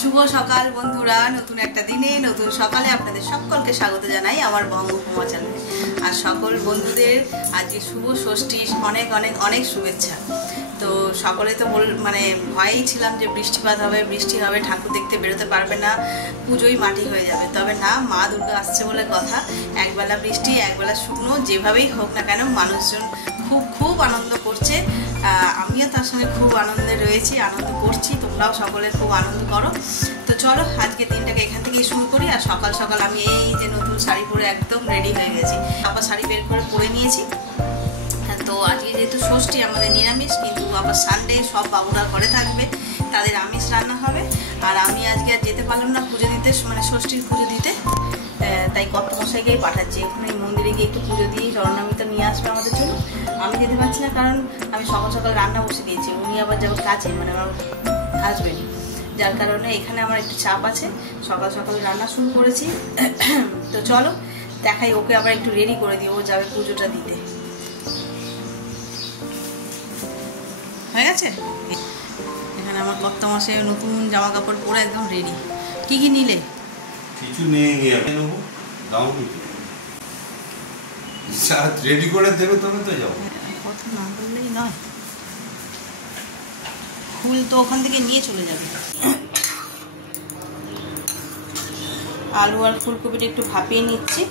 শুভ সকাল বন্ধুরা, নতুন একটা দিনে নতুন সকালে আপনাদের সকলকে স্বাগত জানাই আমার বঙ্গোপমা চ্যানেলে। আর সকল বন্ধুদের আজকে শুভ ষষ্ঠীর অনেক অনেক অনেক শুভেচ্ছা। তো সকলে তো মানে ভয়েই ছিলাম যে বৃষ্টিপাত হবে, বৃষ্টি হবে, ঠাকুর দেখতে বেরোতে পারবে না, পুজোই মাটি হয়ে যাবে। তবে না, মা দুর্গা আসছে বলে কথা। একবেলা বৃষ্টি একবেলা শুকনো, যেভাবেই হোক না কেন মানুষজন খুব আনন্দ করছে। আমিও তার সঙ্গে খুব আনন্দে রয়েছি, আনন্দ করছি। তোমরাও সকলে খুব আনন্দ করো। তো চলো আজকে দিনটাকে এখান থেকেই শুরু করি। আর সকাল সকাল আমি এই যে নতুন শাড়ি পরে একদম রেডি হয়ে গেছি। আবার শাড়ি বের করে পরে নিয়েছি। তো আজকে যেহেতু ষষ্ঠী আমাদের নিরামিষ, কিন্তু আবার সানডে সব বাবুরা ঘরে থাকবে, তাদের আমিষ রান্না হবে। আর আমি আজকে আর যেতে পারলাম না পুজো দিতে, মানে ষষ্ঠীর পুজো দিতে। তাই কর্তমশাইকেই পাঠাচ্ছি। এখন এই মন্দিরে গিয়ে একটু পুজো দিয়ে চরণামৃত নিয়ে আসবে আমাদের জন্য। আমি যেতে পারছি না, কারণ আমি সকাল সকাল রান্না বসে দিয়েছি। উনি আবার যাবো কাজে, মানে আমার হাজবেন্ড, যার কারণে এখানে আমার একটু চাপ আছে। সকাল সকাল রান্না শুরু করেছি। তো চলো দেখাই, ওকে আবার একটু রেডি করে দিই, ও যাবে পুজোটা দিতে। হয়ে গেছে। এখানে আমার কর্তামশাই নতুন জামা কাপড় পরে একদম রেডি। কি কি নিলে? কিছু নিয়ে গিয়ে নেবো, দাও রেডি করে দেবে, তবে তো যাবো। কথা না বললেই নয়, ফুল তো ওখান থেকে নিয়ে চলে যাবে। আলু আর ফুলকপিটা একটু ভাপিয়ে নিচ্ছি।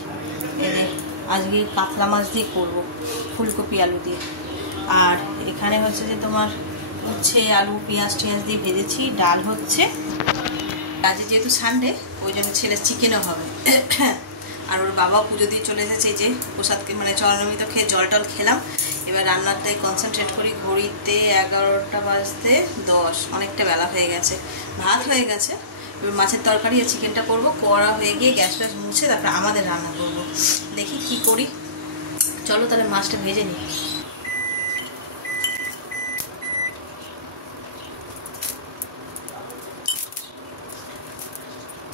আজকে কাতলা মাছ দিয়ে করবো, ফুলকপি আলু দিয়ে। আর এখানে হচ্ছে যে তোমার উচ্ছে আলু পেঁয়াজ টিয়াজ দিয়ে ভেজেছি। ডাল হচ্ছে, আজকে যেহেতু সানডে ওই জন্য ছেলের চিকেনও হবে। আর ওর বাবাও পুজো দিয়ে চলে এসেছে। এই যে প্রসাদকে মানে চরণামৃত খেয়ে জল টল খেলাম। এবার রান্নাটাই কনসেন্ট্রেট করি। ঘড়িতে 11টা বাজতে 10, অনেকটা বেলা হয়ে গেছে। ভাত হয়ে গেছে, এবার মাছের তরকারি আর চিকেনটা করবো। করা হয়ে গিয়ে গ্যাস ফ্যাস মুছে তারপরে আমাদের রান্না করবো। দেখি কি করি। চলো তাহলে মাছটা ভেজে নিই।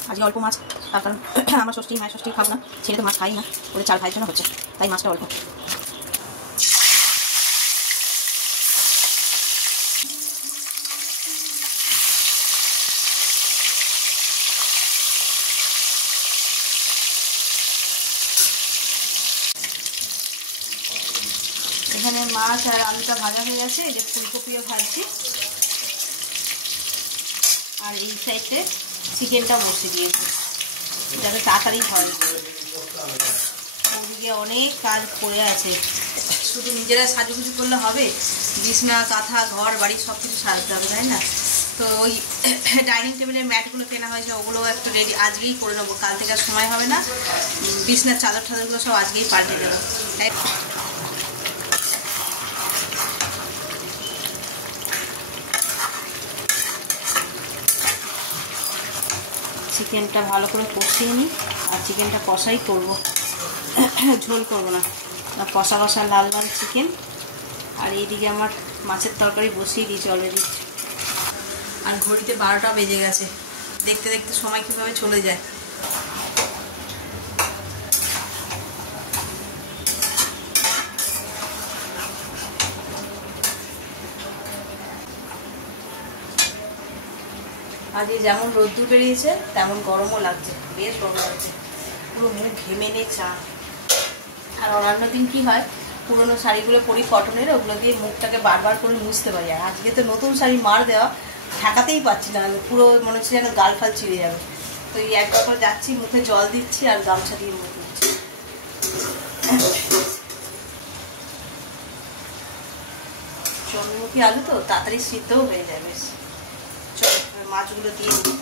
আজকে অল্প মাছ, তার কারণ আমার ষষ্ঠী, মায়ের ষষ্ঠী খাবো না। ছেলে তো মাছ খাই না, ওদের 4 ভাইয়ের জন্য হচ্ছে, তাই মাছটা অল্প। এখানে মাছ আর আলুটা ভাজা হয়ে গেছে। এই যে ফুলকপিও ভাজছি। আর এই সাইডে চিকেনটা বসে দিয়েছি, যাতে তাড়াতাড়ি হয়। ওদিকে অনেক কাজ পড়ে আছে, শুধু নিজেরা সাজুগুজু করলে হবে? বিছনা কাঁথা ঘর বাড়ি সব কিছু সাজতে হবে, তাই না? তো ওই ডাইনিং টেবিলের ম্যাটগুলো কেনা হয়েছে, ওগুলোও একটু রেডি আজকেই করে নেবো, কাল থেকে আর সময় হবে না। বিছনার চাদর টাদরগুলো সব আজকেই পাল্টে দেবো। তাই চিকেনটা ভালো করে কষিয়ে নিই। আর চিকেনটা কষাই করব, ঝোল করব না। কষা কষা লাল লাল চিকেন। আর এইদিকে আমার মাছের তরকারি বসিয়ে দিয়েছি অলরেডি। আর ঘড়িতে 12টা বেজে গেছে। দেখতে দেখতে সময় কীভাবে চলে যায়। আজকে যেমন রোদ্দুর বেরিয়েছে তেমন গরমও লাগছে, বেশ গরম লাগছে। পুরো মুখ ঘেমে নিয়ে চা। আর অন্যান্য দিন কী হয়, পুরোনো শাড়িগুলো পরি কটনের, ওগুলো দিয়ে মুখটাকে বারবার করে মুছতে পারি। আর আজকে তো নতুন শাড়ি মার দেওয়া, ঠেকাতেই পারছি না, পুরো মনে হচ্ছে যেন গাল ফাল চিড়ে যাবে। তো এই একবার করে যাচ্ছি, মুখে জল দিচ্ছি আর গামছা দিয়ে মুখ দিচ্ছি। চন্দ্রমুখী আলু তো তাড়াতাড়ি সিদ্ধও হয়ে যাবে। চলো মাছগুলো দিয়ে দিই।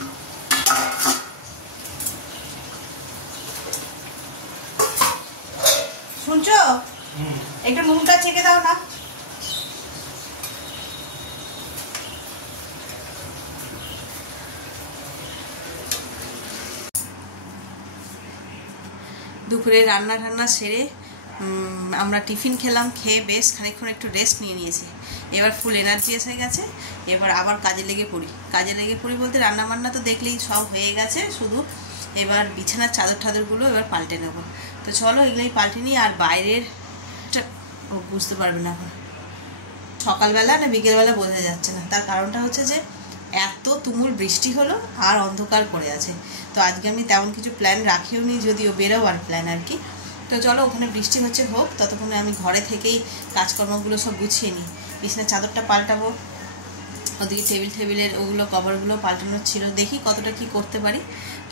শুনছো, একটু নুনটা চেখে দাও না। দুপুরে রান্না টান্না সেরে আমরা টিফিন খেলাম। খেয়ে বেশ খানিকক্ষণ একটু রেস্ট নিয়েছি। এবার ফুল এনার্জি এসে গেছে। এবার আবার কাজে লেগে পড়ি বলতে রান্না বান্না তো দেখলেই সব হয়ে গেছে, শুধু এবার বিছানার চাদর টাদরগুলো এবার পাল্টে নেব। তো চলো এগুলোই পাল্টে নিই। আর বাইরের বুঝতে পারবে না এখন সকালবেলা না বিকেলবেলা বোঝা যাচ্ছে না। তার কারণটা হচ্ছে যে এত তুমুল বৃষ্টি হলো আর অন্ধকার করে আছে। তো আজকে আমি তেমন কিছু প্ল্যান রাখিও নি, যদিও বেরোবার প্ল্যান আর কি। তো চলো ওখানে বৃষ্টি হচ্ছে হোক, ততক্ষণে আমি ঘরে থেকেই কাজকর্মগুলো সব গুছিয়ে নিই। বিছানার চাদরটা পাল্টাবো, ওদিকে টেবিলের ওগুলো কভারগুলো পাল্টানোর ছিল, দেখি কতটা কি করতে পারি।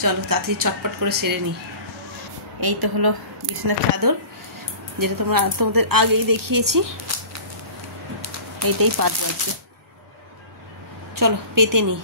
চলো তাড়াতাড়ি চটপট করে সেরে নিই। এই তো হলো বিছানার চাদর, যেটা তোমাদের আগেই দেখিয়েছি। এইটাই পাতবো আজকে, চলো পেতে নিই।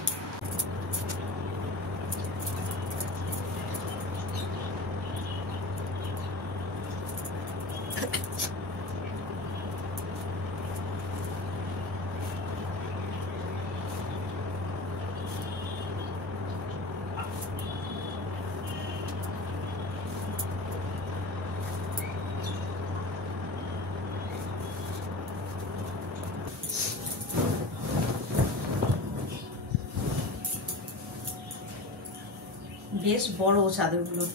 বেশ বড় চাদরগুলো,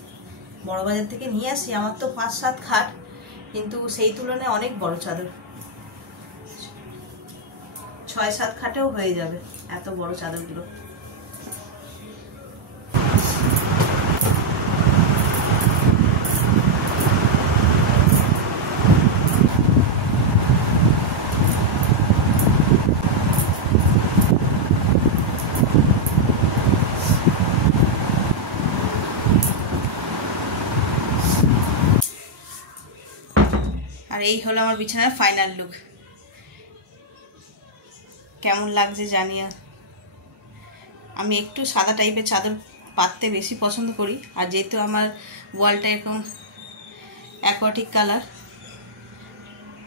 বড় বাজার থেকে নিয়ে আসি। আমার তো 5-7 খাট, কিন্তু সেই তুলনায় অনেক বড় চাদর, 6-7 খাটেও হয়ে যাবে এত বড় চাদরগুলো। আর এই হলো আমার বিছানার ফাইনাল লুক। কেমন লাগছে জানি। আমি একটু সাদা টাইপের চাদর পাততে বেশি পছন্দ করি, আর যেহেতু আমার ওয়ালটা এরকম অ্যাকোয়াটিক কালার,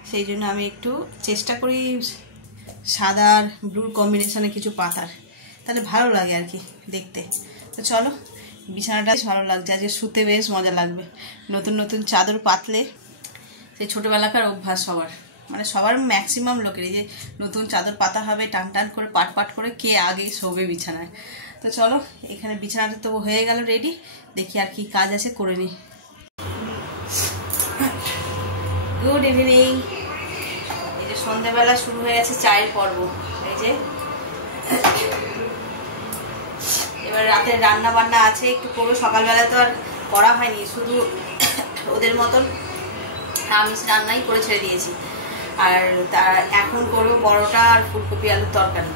সেই জন্য আমি একটু চেষ্টা করি সাদা আর ব্লুর কম্বিনেশনে কিছু পাতার, তাহলে ভালো লাগে আর কি দেখতে। তো চলো, বিছানাটা ভালো লাগছে, আজকে শুতে বেশ মজা লাগবে। নতুন নতুন চাদর পাতলে সেই ছোটোবেলাকার অভ্যাস সবার ম্যাক্সিমাম লোকেরই, যে নতুন চাদর পাতা হবে টান টান করে পাট করে কে আগে শোবে বিছানায়। তো চলো, এখানে বিছানাটা তো হয়ে গেল রেডি, দেখি আর কি কাজ আছে করে নিই। Good evening. এই যে সন্ধ্যেবেলা শুরু হয়ে গেছে চায়ের পর্ব। এই যে এবার রাতের রান্না বান্না আছে, একটু করবো। সকালবেলা তো আর করা হয়নি, শুধু ওদের মতন আমিষ রান্নাই করে ছেড়ে দিয়েছি। আর এখন করবো পরোটা আর ফুলকপি আলুর তরকারি।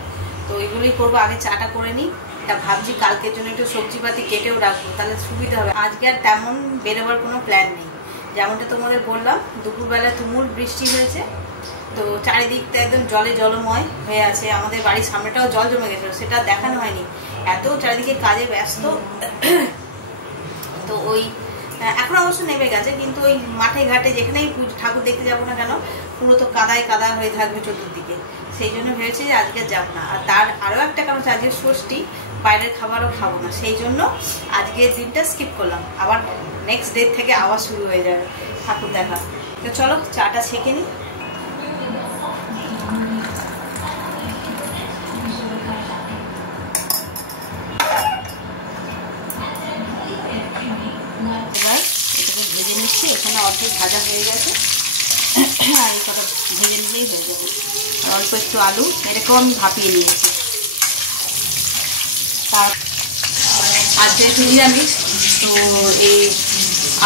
তো ওইগুলোই করবো, আগে চাটা করে নিই। এটা ভাবছি কালকের জন্য একটু সবজিপাতি কেটেও রাখবো, তাহলে সুবিধা হবে। আজকে আর তেমন বেরোবার কোনো প্ল্যান নেই। যেমনটা তোমাদের বললাম, দুপুরবেলা তুমুল বৃষ্টি হয়েছে, তো চারিদিকটা একদম জলময় হয়ে আছে। আমাদের বাড়ির সামনেটাও জল জমে গেছিলো, সেটা দেখানো হয়নি, এত চারিদিকে কাজে ব্যস্ত। তো ওই এখন অবশ্য নেমে গেছে, কিন্তু ওই মাঠে ঘাটে যেখানেই ঠাকুর দেখতে যাবো না কেন, পুরো তো কাদায় কাদা হয়ে থাকবে চতুর্দিকে। সেই জন্য ভেবেছি যে আজকে যাব না। আর তার আরও একটা কারণ হচ্ছে আজকে ষষ্ঠী, বাইরের খাবারও খাবো না, সেই জন্য আজকের দিনটা স্কিপ করলাম। আবার নেক্সট ডে থেকে আবার শুরু হয়ে যাবে ঠাকুর দেখা। তো চলো চাটা ছেঁকে নিই। এবার এটাকে ভেজে নিচ্ছি, এখানে অর্ধেক ভাজা হয়ে গেছে, আর এই কটা ভেজে নিলেই হয়ে যাবে। আর অল্প একটু আলু এরকম আমি ভাপিয়ে নিয়েছি। আর যেহেতু নিরামিষ, তো এই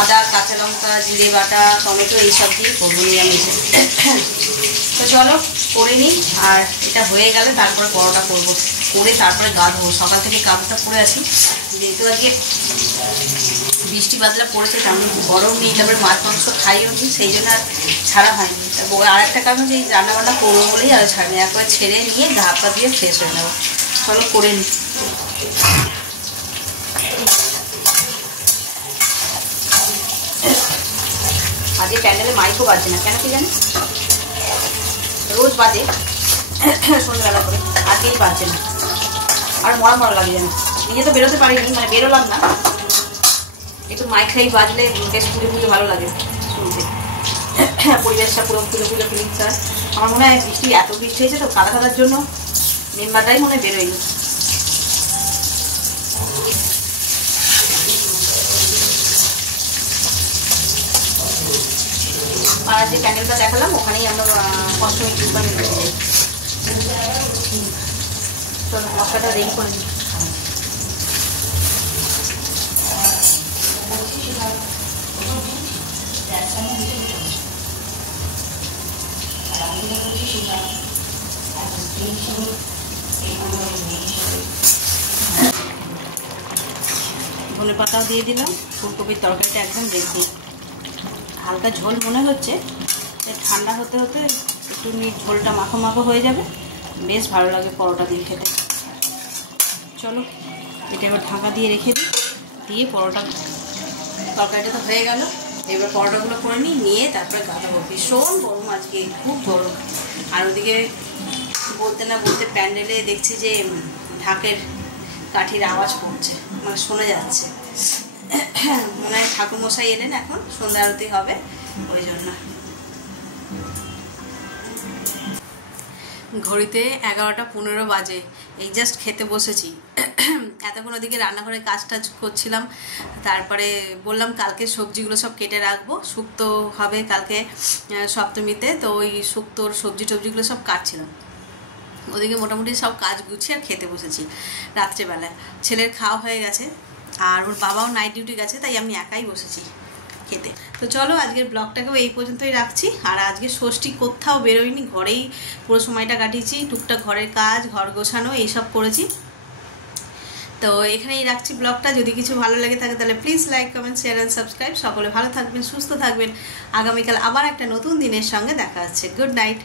আদা কাঁচা লঙ্কা জিরে বাটা টমেটো এইসব দিয়ে করবো নিরামিষ। তো চলো করে নিই, আর এটা হয়ে গেলে তারপরে পরোটা করবো, করে তারপরে গা ধোবো। সকাল থেকে কাপড়টা পরে আছি, যেহেতু আজকে বৃষ্টি বাদলা পড়েছে, তেমন গরম নেই, তারপরে মাছ মাংস খাইও নি, সেই জন্য আর ছাড়া হয়নি। তারপর আর একটা কারণ যে রান্নাবান্না করবো বলেই আর ছাড়িনি, একবার ছেড়ে নিয়ে গা পা দিয়ে ফ্রেশ হয়ে নেবো। চলো করে নিই। আজকে প্যান্ডেলে মাইকও বাজছে না, কেন কি জানি, রোজ বাজে সন্ধ্যাবেলা করে, আজকেই বাজছে না। আর মরা লাগে জানি, নিজে তো বেরোতে পারিনি, মানে বেরোলাম না, একটু মাইকটাই বাজলে বেশ পুজো ভালো লাগে শুনতে, পরিবেশটা পুরো পুজো ফিলিংস হয়। আমার মনে হয় এত বৃষ্টি হয়েছে তো কাদার জন্য মেম্বারটাই মনে হয় বেরোয়নি। আর যে প্যান্ডেলটা দেখালাম ওখানেই আমরা অষ্টমী পুজো নিতে যাই। চলো মশলাটা রেডি করে নিই। ধনে পাতাও দিয়ে দিলাম। ফুলকপির তরকারিটা একদম রেডি। হালকা ঝোল মনে হচ্ছে, ঠান্ডা হতে হতে একটু ঝোলটা মাখো মাখো হয়ে যাবে, বেশ ভালো লাগে পরোটা দিয়ে খেতে। চলো এটা এবার ঢাকা দিয়ে রেখে দিই, দিয়ে পরোটা তরকারিটা তো হয়ে গেল। এবার পরোটাগুলো করে নিয়ে তারপরে গাঁদাবো। ভীষণ গরম আজকে, খুব গরম। আর ওদিকে বলতে না বলতে প্যান্ডেলে দেখছি যে ঢাকের কাঠির আওয়াজ পড়ছে, মানে শোনা যাচ্ছে। মনে হয় ঠাকুরমশাই এলেন, এখন সন্ধ্যা আরতি হবে, ওই জন্য। ঘড়িতে 11:15 বাজে, এই জাস্ট খেতে বসেছি। এতক্ষণ ওদিকে রান্নাঘরে কাজ টাজ করছিলাম। তারপরে বললাম কালকে সবজিগুলো সব কেটে রাখবো, শুক্তো হবে কালকে সপ্তমীতে, তো ওই শুক্তোর সবজি টবজিগুলো সব কাটছিলাম। ওদিকে মোটামুটি সব কাজ গুছিয়ে আর খেতে বসেছি রাত্রেবেলায়। ছেলের খাওয়া হয়ে গেছে, আর ওর বাবাও নাইট ডিউটি গেছে, তাই আমি একাই বসেছি খেতে। তো চলো আজকের ব্লগটাকেও এই পর্যন্তই রাখছি। আর আজকে ষষ্ঠী কোথাও বেরোয়নি, ঘরেই পুরো সময়টা কাটিয়েছি। টুকটাক ঘরের কাজ, ঘর গোছানো এইসব করেছি। তো এখানেই রাখছি ব্লগটা। যদি কিছু ভালো লাগে থাকে তাহলে please like, comment, share and subscribe. সকলে ভালো থাকবেন, সুস্থ থাকবেন। আগামীকাল আবার একটা নতুন দিনের সঙ্গে দেখা হচ্ছে। Good night.